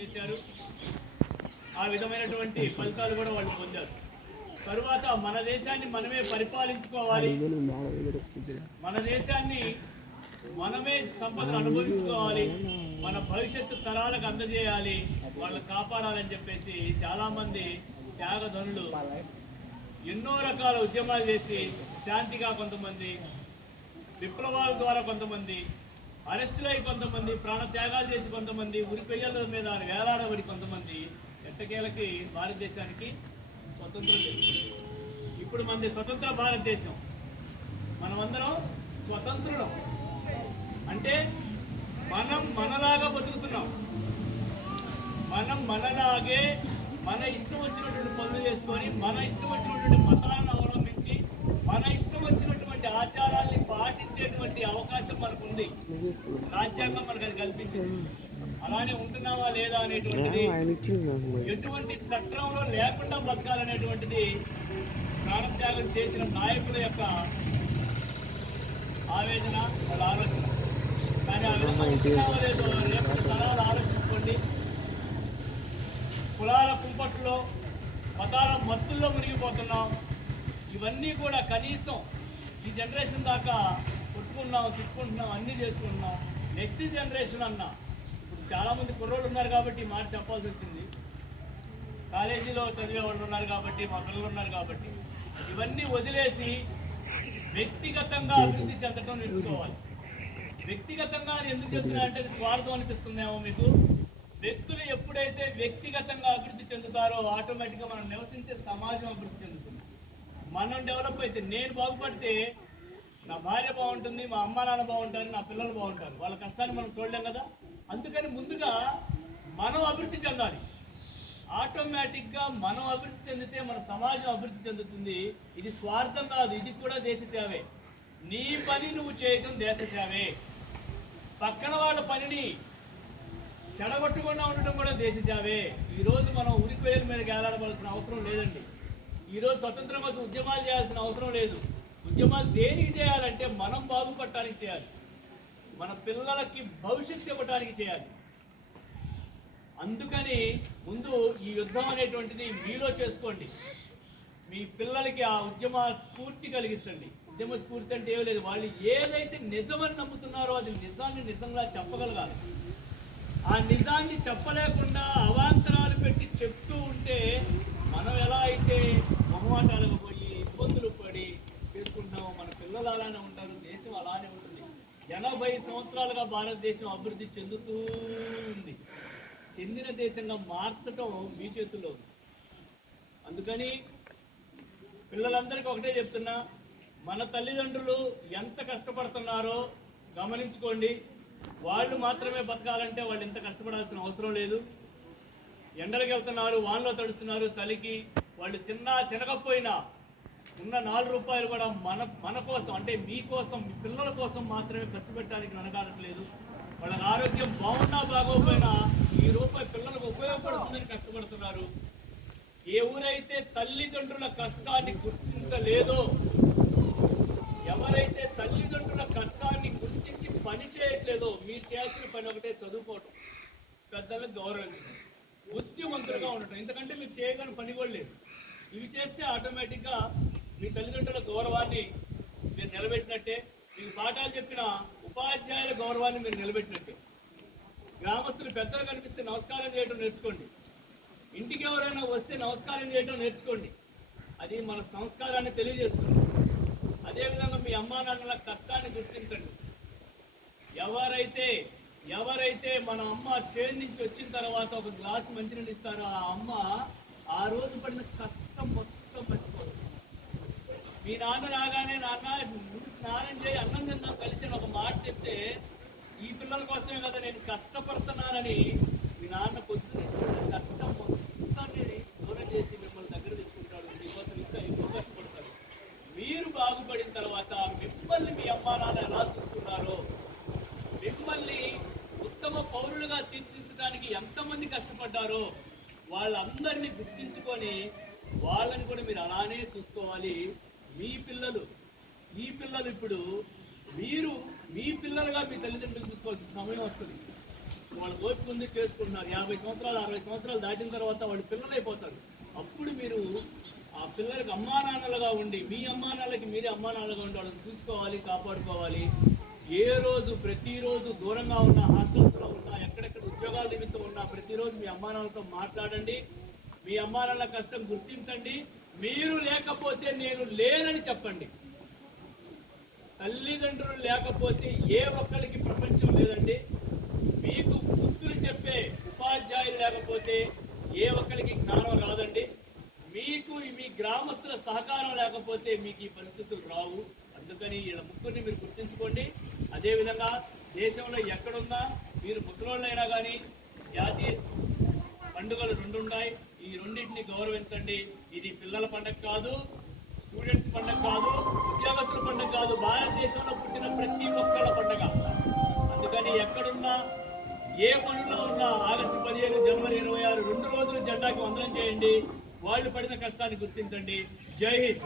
పనిచేశారు. ఆ విధమైనటువంటి ఫలితాలు కూడా వాళ్ళు పొందారు. తరువాత మన దేశాన్ని మనమే పరిపాలించుకోవాలి, మన దేశాన్ని మనమే సంపదను అనుభవించుకోవాలి, మన భవిష్యత్తు తరాలకు అందజేయాలి, వాళ్ళని కాపాడాలని చెప్పేసి చాలామంది త్యాగధనులు ఎన్నో రకాల ఉద్యమాలు చేసి శాంతిగా కొంతమంది, విప్లవాల ద్వారా కొంతమంది, అరెస్టులై కొంతమంది, ప్రాణత్యాగాలు చేసి కొంతమంది, ఉరిపెయ్యల మీద వేలాడబడి కొంతమంది ఎట్టకేలకి భారతదేశానికి స్వతంత్రం తెచ్చుకుంది. ఇప్పుడు మనది స్వతంత్ర భారతదేశం. మనమందరం స్వతంత్రులం. అంటే మనం మనలాగా బతుకుతున్నాం. మనం మనలాగే మన ఇష్టం వచ్చినటువంటి పనులు చేసుకొని, మన ఇష్టం వచ్చినటువంటి మతాలను అవలంబించి, మన ఇష్టం వచ్చినటువంటి ఆచారాల్ని పాటించేటువంటి అవకాశం మనకు ఉంది. రాజ్యాంగం మనకు అది కల్పించింది. అలానే ఉంటున్నావా లేదా అనేటువంటిది, ఎటువంటి చట్టంలో లేకుండా బతకాలనేటువంటిది ప్రాణత్యాగం చేసిన నాయకుల యొక్క ఆవేదన, వాళ్ళ ఆలోచన. కానీ ఆ విధంగా ఉంటున్నావా లేదో రేపటి తరాలు ఆలోచించుకోండి. కులాల కుంపట్లో, మతాల మత్తుల్లో మునిగిపోతున్నాం. ఇవన్నీ కూడా కనీసం ఈ జనరేషన్ దాకా కొట్టుకున్నాం, తిట్టుకుంటున్నాం, అన్నీ చేసుకుంటున్నాం. నెక్స్ట్ జనరేషన్ అన్నా, ఇప్పుడు చాలామంది కుర్రోళ్ళు ఉన్నారు కాబట్టి మాట చెప్పాల్సి వచ్చింది. కాలేజీలో చదివే వాళ్ళు ఉన్నారు కాబట్టి, మా పిల్లలు ఉన్నారు కాబట్టి, ఇవన్నీ వదిలేసి వ్యక్తిగతంగా అభివృద్ధి చెందడం నేర్చుకోవాలి. వ్యక్తిగతంగా ఎందుకు చెప్తున్నా అంటే స్వార్థం అనిపిస్తుందేమో మీకు. వ్యక్తులు ఎప్పుడైతే వ్యక్తిగతంగా అభివృద్ధి చెందుతారో ఆటోమేటిక్గా మనం నివసించే సమాజం అభివృద్ధి చెందుతుంది. మనం డెవలప్ అయితే, నేను బాగుపడితే నా భార్య బాగుంటుంది, మా అమ్మ నాన్న బాగుంటారు, నా పిల్లలు బాగుంటారు. వాళ్ళ కష్టాన్ని మనం చూడలేం కదా. అందుకని ముందుగా మనం అభివృద్ధి చెందాలి. ఆటోమేటిక్గా మనం అభివృద్ధి చెందితే మన సమాజం అభివృద్ధి చెందుతుంది. ఇది స్వార్థం కాదు, ఇది కూడా దేశ సేవే. నీ పని నువ్వు చేయటం దేశ సేవే. పక్కన వాళ్ళ పనిని చెడగొట్టకుండా ఉండటం కూడా దేశ సేవే. ఈరోజు మనం ఉరికోయల మీద గేలాడవలసిన అవసరం లేదండి. ఈరోజు స్వతంత్రం కోసం ఉద్యమాలు చేయాల్సిన అవసరం లేదు. ఉద్యమాలు దేనికి చేయాలంటే మనం బాగుపడటానికి చేయాలి, మన పిల్లలకి భవిష్యత్తు ఇవ్వటానికి చేయాలి. అందుకని ముందు ఈ యుద్ధం అనేటువంటిది మీలో చేసుకోండి. మీ పిల్లలకి ఆ ఉద్యమ స్ఫూర్తి కలిగించండి. ఉద్యమ స్ఫూర్తి అంటే ఏమీ లేదు, వాళ్ళు ఏదైతే నిజమని నమ్ముతున్నారో అది నిజాన్ని నిజంగా చెప్పగలగాలి. ఆ నిజాన్ని చెప్పలేకుండా అవాంతరాలు పెట్టి చెప్తూ ఉంటే మనం ఎలా అయితే మొహమాటాలకు పోయి ఇబ్బందులు పడి చేసుకుంటామో మన పిల్లలు అలానే ఉంటారు, దేశం అలానే ఉంటుంది. 80 సంవత్సరాలుగా భారతదేశం అభివృద్ధి చెందుతూ ఉంది. చెందిన దేశంగా మార్చటం మీ చేతుల్లో ఉంది. అందుకని పిల్లలందరికీ ఒకటే చెప్తున్నా, మన తల్లిదండ్రులు ఎంత కష్టపడుతున్నారో గమనించుకోండి. వాళ్ళు మాత్రమే బతకాలంటే వాళ్ళు ఎంత కష్టపడాల్సిన అవసరం లేదు. ఎండలకు వెళ్తున్నారు, వానలో తడుస్తున్నారు, చలికి. వాళ్ళు తినకపోయినా ఉన్న 4 రూపాయలు కూడా మన కోసం, అంటే మీకోసం, మీ పిల్లల కోసం మాత్రమే ఖర్చు పెట్టడానికి వెనకాడట్లేదు. వాళ్ళ ఆరోగ్యం బాగున్నా బాగోపోయినా ఈ రూపాయి పిల్లలకు ఉపయోగపడుతుందని కష్టపడుతున్నారు. ఏ ఊరైతే తల్లిదండ్రుల కష్టాన్ని గుర్తించలేదో, ఎవరైతే తల్లిదండ్రుల కష్టాన్ని గుర్తించి పని చేయట్లేదో, మీరు చేయాల్సిన పని ఒకటే, చదువుకోవటం, పెద్దలకు గౌరవించడం, బుద్ధిమంతులుగా ఉండటం. ఎందుకంటే మీరు చేయగలని పని కూడా లేదు. ఇవి చేస్తే ఆటోమేటిక్గా మీ తల్లిదండ్రుల గౌరవాన్ని మీరు నిలబెట్టినట్టే, మీకు పాఠాలు చెప్పిన ఉపాధ్యాయుల గౌరవాన్ని మీరు నిలబెట్టినట్టే. గ్రామస్తులు పెద్దలు కనిపిస్తే నమస్కారం చేయడం నేర్చుకోండి. ఇంటికి ఎవరైనా వస్తే నమస్కారం చేయడం నేర్చుకోండి. అది మన సంస్కారాన్ని తెలియజేస్తుంది. అదేవిధంగా మీ అమ్మా నాన్నల కష్టాన్ని గుర్తించండి. ఎవరైతే మన అమ్మ చేతి నుంచి వచ్చిన తర్వాత ఒక గ్లాసు మంచినీళ్ళు ఇస్తారో ఆ అమ్మ ఆ రోజు పడిన కష్టం మొత్తం మర్చిపోదు. మీ నాన్న రాగానే, నాన్న ముందు స్నానం చేయి, అన్నం తిందాం కలిసి ఒక మాట చెప్తే, ఈ పిల్లల కోసమే కదా నేను కష్టపడుతున్నానని మీ నాన్న పొద్దున్న కష్టం మొత్తాన్ని దూరం చేసి మిమ్మల్ని దగ్గర తీసుకుంటాడు. మీకోసం ఇంకా ఎక్కువ కష్టపడతాడు. మీరు బాగుపడిన తర్వాత మిమ్మల్ని మీ అమ్మా నాన్న ఎలా చూసుకున్నారో, మిమ్మల్ని ఉత్తమ పౌరులుగా తీర్చిదిద్దడానికి ఎంతమంది కష్టపడ్డారో వాళ్ళందరినీ గుర్తించుకొని వాళ్ళని కూడా మీరు అలానే చూసుకోవాలి. ఈ పిల్లలు ఇప్పుడు మీరు మీ పిల్లలుగా మీ తల్లిదండ్రులు చూసుకోవాల్సిన సమయం వస్తుంది. వాళ్ళ ఓపిక ఉంది చేసుకుంటున్నారు. 50 సంవత్సరాలు 60 సంవత్సరాలు దాటిన తర్వాత వాళ్ళు పిల్లలు అయిపోతారు. అప్పుడు మీరు ఆ పిల్లలకి అమ్మా నాన్నలుగా ఉండి, మీ అమ్మా నాన్నలకి మీరే అమ్మా నాన్నలుగా ఉండి వాళ్ళని చూసుకోవాలి, కాపాడుకోవాలి. ఏ రోజు ప్రతిరోజు దూరంగా ఉన్న, హాస్టల్స్లో ఉన్నా, ఎక్కడెక్కడ ఉద్యోగాల నిమిత్తం ఉన్నా, ప్రతిరోజు మీ అమ్మా నాన్నలతో మాట్లాడండి. మీ అమ్మా నాన్నల కష్టం గుర్తించండి. మీరు లేకపోతే నేను లేనని చెప్పండి. తల్లిదండ్రులు లేకపోతే ఏ ఒక్కరికి ప్రపంచం లేదండి. మీకు బుద్ధులు చెప్పే ఉపాధ్యాయులు లేకపోతే ఏ ఒక్కరికి జ్ఞానం రాదండి. మీకు మీ గ్రామస్తుల సహకారం లేకపోతే మీకు ఈ పరిస్థితులు రావు. అందుకని వీళ్ళ ముగ్గురిని మీరు గుర్తించుకోండి. అదేవిధంగా దేశంలో ఎక్కడున్నా మీరు ముసలోళ్ళైనా కానీ జాతీయ పండుగలు 2 ఉన్నాయి. ఈ రెండింటిని గౌరవించండి. ఇది పిల్లల పండుగ కాదు, స్టూడెంట్స్ పండుగ కాదు, ఉద్యోగస్తుల పండుగ కాదు, భారతదేశంలో పుట్టిన ప్రతి ఒక్కళ్ళ పండుగ. అందుకని ఎక్కడున్నా, ఏ పనుల్లో ఉన్నా ఆగస్టు 15, జనవరి 26 2 రోజులు జెండాకి వందనం చేయండి. వాళ్ళు పడిన కష్టాన్ని గుర్తించండి. జై హింద్.